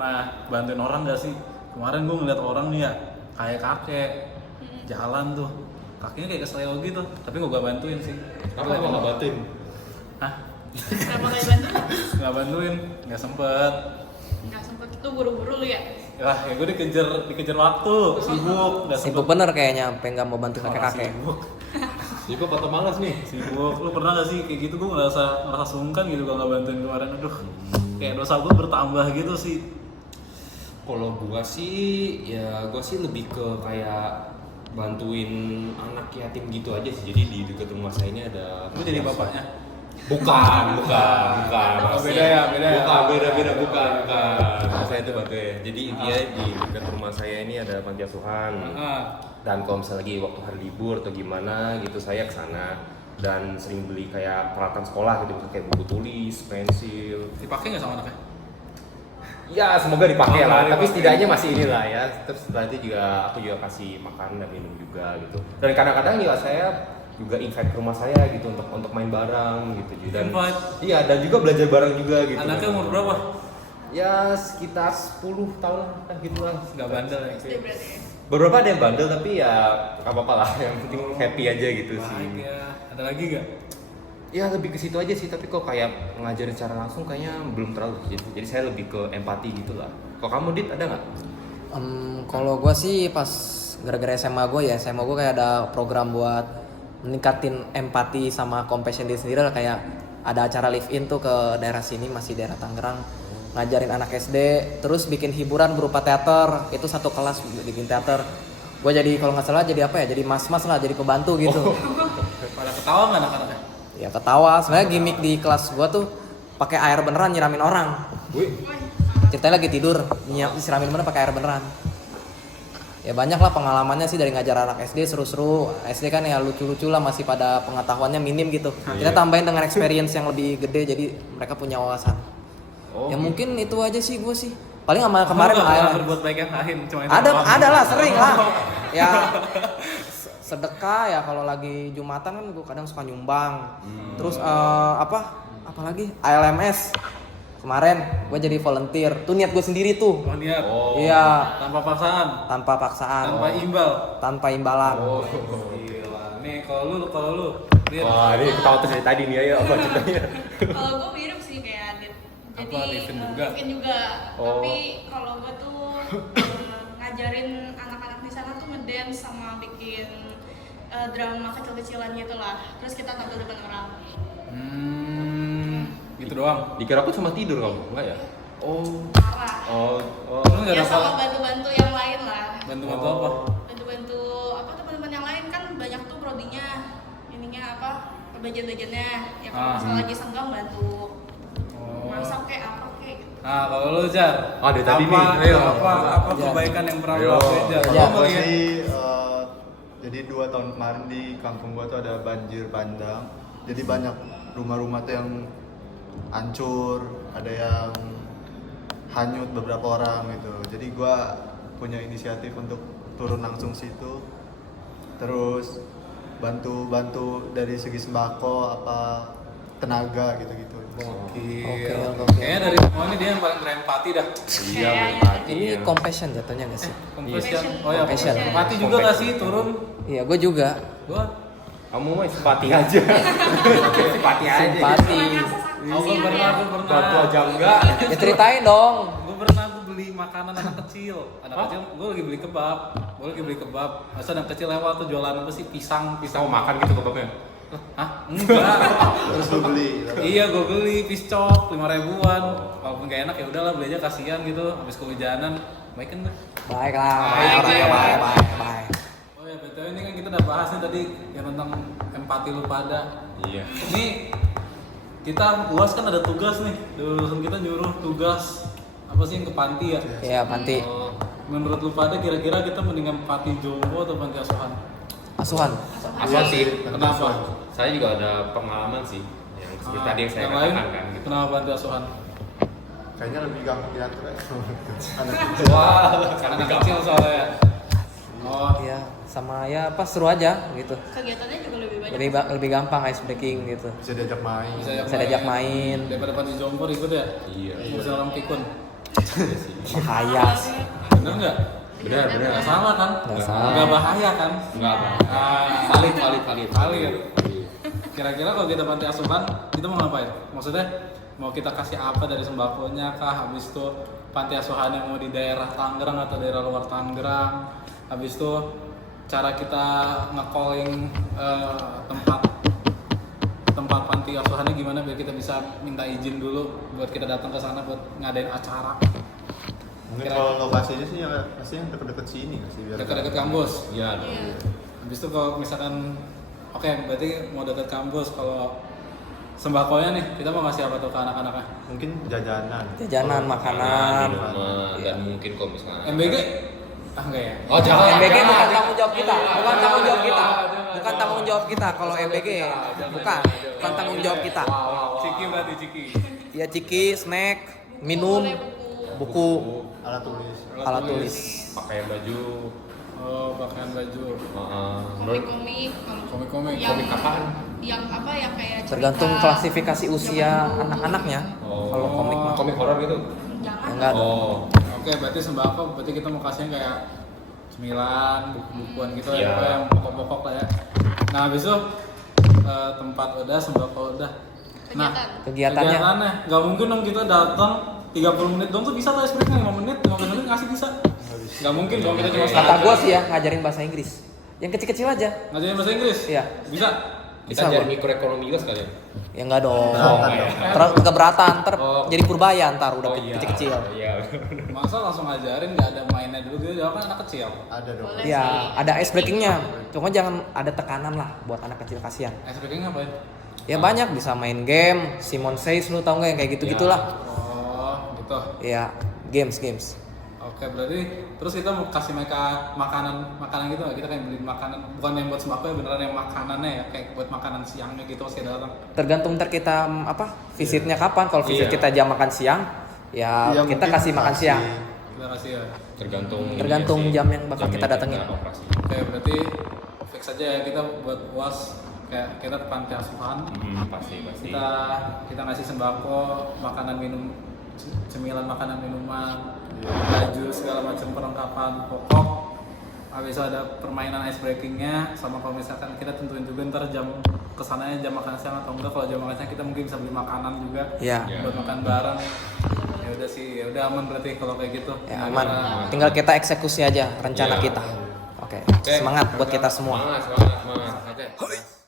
pernah bantuin orang gak sih? Kemarin gue ngeliat orang nih ya, kayak kakek jalan tuh, kakinya kayak kesleo gitu, tapi gue gak bantuin sih. Apa emang nggak bantuin? Hah? Kenapa nggak dibantu? Gak bantuin, gak sempet. Nggak sempet, itu buru-buru lu ya? Wah, ya gue dikejar waktu, sibuk, gak sempet. Sibuk bener kayaknya, sampai nggak mau bantu kakek-kakek. Sibuk. Sibuk atau malas nih? Sibuk. Lu pernah gak sih kayak gitu? Gue ngerasa sungkan gitu kalau gak bantuin kemarin. Aduh, kayak dosa gue bertambah gitu sih. Kalau gua sih, ya gua sih lebih ke kayak bantuin anak yatim gitu aja sih. Jadi di dekat rumah saya ini ada. Lu jadi bapaknya? Bukan. Oh, beda ya. Bukan. Saya itu bantuin. Jadi dia di dekat rumah saya ini ada panti asuhan. Dan kalau misalnya lagi waktu hari libur atau gimana gitu saya kesana dan sering beli kayak peralatan sekolah gitu, kayak buku tulis, pensil. Dipakai nggak sama anaknya? Ya semoga dipakai lah, tapi Dipakai. setidaknya masih inilah ya. Terus setelah itu juga aku juga kasih makan dan minum juga gitu. Dan kadang-kadang juga saya juga invite ke rumah saya gitu untuk main bareng gitu. Dan Invite? iya, dan juga belajar bareng juga gitu. Anaknya umur berapa? Ya sekitar 10 tahun kan gitu lah. Nggak bandel ya? SD berarti ya? Beberapa ada yang bandel tapi ya nggak apa-apa lah. Yang penting happy aja gitu sih. Baik ya. Ada lagi nggak? Ya lebih ke situ aja sih, tapi kok kayak ngajarin secara langsung kayaknya belum terlalu. Jadi saya lebih ke empati gitu lah. Kalau kamu Dit ada nggak? Kalau gue sih pas gara-gara SMA gue kayak ada program buat meningkatin empati sama compassion diri sendiri lah, kayak ada acara live in tuh ke daerah sini, masih daerah Tangerang, ngajarin anak SD, terus bikin hiburan berupa teater, itu satu kelas bikin teater. Gue jadi kalau nggak salah jadi apa ya, jadi mas-mas lah, jadi pembantu gitu. Pada ketawa nggak anak-anaknya? Ya ketawa, sebenarnya gimmick di kelas gue tuh pakai air beneran nyiramin orang. Wih, Ceritanya lagi tidur, disiramin bener pakai air beneran. Ya banyak lah pengalamannya sih dari ngajar anak SD, seru-seru. SD kan ya lucu-lucu lah, masih pada pengetahuannya minim gitu. Kita tambahin dengan experience yang lebih gede, jadi mereka punya wawasan. Ya mungkin itu aja sih gue sih. Paling sama kemarin Lu nggak pernah AL. berbuat baik yang lain, cuma itu Ada doang. ada lah, sering lah. Ya sedekah ya, kalau lagi Jumatan kan gue kadang suka nyumbang. Terus apa lagi? ALMS. Kemarin gue jadi volunteer. Tuh niat gue sendiri tuh. Oh, niat. Iya, Tanpa paksaan, tanpa paksaan, tanpa imbal. tanpa imbalan. Gila. Nih kalau lu, lihat. wah ini ketawa terus dari tadi nih, ayo apa ceritanya? Kalau gue mirip sih kayak Adit. Jadi Apa, Livin juga? Livin juga. Oh. Tapi kalau gue tuh ngajarin anak-anak di sana tuh ngedance sama bikin drama kecil-kecilan gitu lah. Terus kita tampil depan orang. Gitu doang. Dikira aku cuma tidur kamu, enggak ya? Oh, Parah. lu nggak Ya ada sama bantu-bantu yang lain lah. bantu-bantu apa? Bantu-bantu apa teman-teman yang lain kan banyak tuh prodinya. Ininya apa? Bagian-bagiannya. Ya kalau misalnya lagi senggang bantu. Masak kayak apa kayak gitu. Nah, kalau lu Jar, Ah, dari tadi apa, nih, ayo. apa Jar. kebaikan yang pernah lu Ayo. lakuin Jar? Ya, Lu Gue ngeliat- sih jadi 2 tahun kemarin di kampung gua tuh ada banjir bandang. Jadi banyak rumah-rumah tuh yang hancur, ada yang hanyut beberapa orang gitu. Jadi gua punya inisiatif untuk turun langsung situ. Terus bantu dari segi sembako apa tenaga gitu-gitu. Gokil. Oke. Kayaknya dari semua ini dia yang paling berempati dah. Iya, Kayaknya. berempati. Ini compassion jatuhnya gak sih? Compassion. Oh ya, Compassion. empati juga gak sih turun? Iya, gue juga. Gua Kamu mah simpati aja. Simpati aja. Simpati. Aku pernah. Bantu aja enggak. Ya ceritain dong. Gue pernah beli makanan anak kecil. Anak kecil, gue lagi beli kebab. Masa anak kecil lewat tuh jualan apa sih? Pisang Mau makan gitu kebabnya. Hah? Enggak. Terus lu beli. Iya, gue beli piscok 5 ribuan. Walaupun gak enak ya udahlah beli aja, kasihan gitu. Habis kehujanan, baik kan gue. Baiklah, Baik, orangnya ya. baik. Oh ya, BTW ini kan kita udah bahas nih tadi yang tentang empati lu pada. Iya. Ini kita UAS kan ada tugas nih. Jurusan kita nyuruh tugas apa sih yang ke panti ya? Iya, panti. Menurut lu pada kira-kira kita mendingan panti jompo atau panti asuhan? Asuhan. Asuhan sih. Kenapa? Saya juga ada pengalaman sih yang seperti tadi yang saya yang lain, katakan kan gitu. kenapa panti asuhan? Kayaknya lebih gampang diatur ya. Anak kecil. Wah, karena anak kecil soalnya. Oh, Iya, sama ya pas seru aja gitu. Kegiatannya juga lebih banyak. Lebih gampang ice breaking gitu. Bisa diajak main. bisa Bisa diajak main. Daripada panti jompo ribet ya? Iya. Bisa orang pikun. Bahaya sih. Bener nggak? Benar. Nggak salah kan? Nggak salah. Nggak bahaya kan? Enggak apa. Ah, valid. Kira-kira kalau kita panti asuhan, kita mau ngapain? Maksudnya mau kita kasih apa dari sembakonya kah? Habis itu panti asuhan yang mau di daerah Tangerang atau daerah luar Tangerang? Habis itu cara kita nge-calling tempat panti asuhannya gimana biar kita bisa minta izin dulu buat kita datang ke sana buat ngadain acara. Mungkin kalau lokasinya sih ya pasti yang deket-deket sini nggak sih biar Dekat-dekat kampus. Iya. Habis itu kalau misalkan oke, berarti mau dekat kampus. Kalau sembakonya nih, kita mau ngasih apa tuh ke anak-anaknya? mungkin jajanan. Jajanan, makanan. Minuman, dan mungkin kalau misalnya MBG? Ah enggak ya? Oh, jangan. MBG bukan tanggung jawab kita. Bukan tanggung jawab kita. Bukan tanggung jawab kita kalau MBG. Bukan tanggung jawab kita. Ciki berarti Ciki. Ya ciki, snack, minum, buku, Alat tulis. alat tulis. pakai baju. Oh, pakaian baju. Komik-komik. Komik-komik. Yang- Komik apaan? Yang apa ya kayak cerita Tergantung klasifikasi usia zaman dulu. anak-anaknya. Kalau komik mah. Komik horor gitu. Jangan. Enggak dong. Oh. Oke, berarti sembako berarti kita mau kasihnya kayak cemilan, buku-bukuan gitu Iya. ya, yang pokok-pokok lah ya. Nah, habis itu tempat udah, sembako udah. Nah, Kegiatannya. nggak mungkin dong kita datang 30 menit dong tuh bisa tuh breaknya 5 menit, 15 menit ngasih bisa. Nggak mungkin dong kita cuma Kata gua sih ya ngajarin bahasa Inggris. Yang kecil-kecil aja. ngajarin bahasa Inggris. Iya. Bisa. Kita Bisa, jadi Bang. mikroekonomi juga sekalian. Ya enggak dong. Keberatan iya. dong. Terus keberatan, ntar Oh. jadi purbaya ntar udah Oh, iya. kecil-kecil. Iya. Masa langsung ngajarin nggak ada mainnya dulu gitu, dia kan anak kecil. Ada dong. Boleh. Ya, ada ice breakingnya. Cuma jangan ada tekanan lah buat anak kecil kasihan. Ice breaking ngapain? Ya banyak bisa main game, Simon Says lu tau nggak yang kayak gitu-gitulah. Oh, gitu. Ya, games. Oke, berarti terus kita mau kasih mereka makanan gitu nggak? Kita kayak beli makanan, bukan yang buat sembako ya, beneran yang makanannya ya, kayak buat makanan siangnya gitu pas kita datang. Tergantung ntar kita visitnya kapan. Kalau visit Iya. kita jam makan siang, ya Iya, kita mungkin kasih makan siang. Kita kasih ya. Tergantung jam yang bakal kita datengin. operasi. Oke, berarti fix aja ya kita buat UAS kayak kita panti asuhan. Pasti. Kita ngasih sembako, makanan minum, cemilan makanan minuman, baju segala macam perlengkapan pokok. Habis itu ada permainan ice breakingnya, sama kalau misalkan kita tentuin juga ntar jam kesananya jam makan siang atau enggak. Kalau jam makan siang kita mungkin bisa beli makanan juga Iya. buat makan bareng. Ya udah sih, ya udah aman berarti kalau kayak gitu. Ya aman. Tinggal kita eksekusi aja rencana Iya. kita. Oke. Semangat buat kita semua. Semangat. Oke.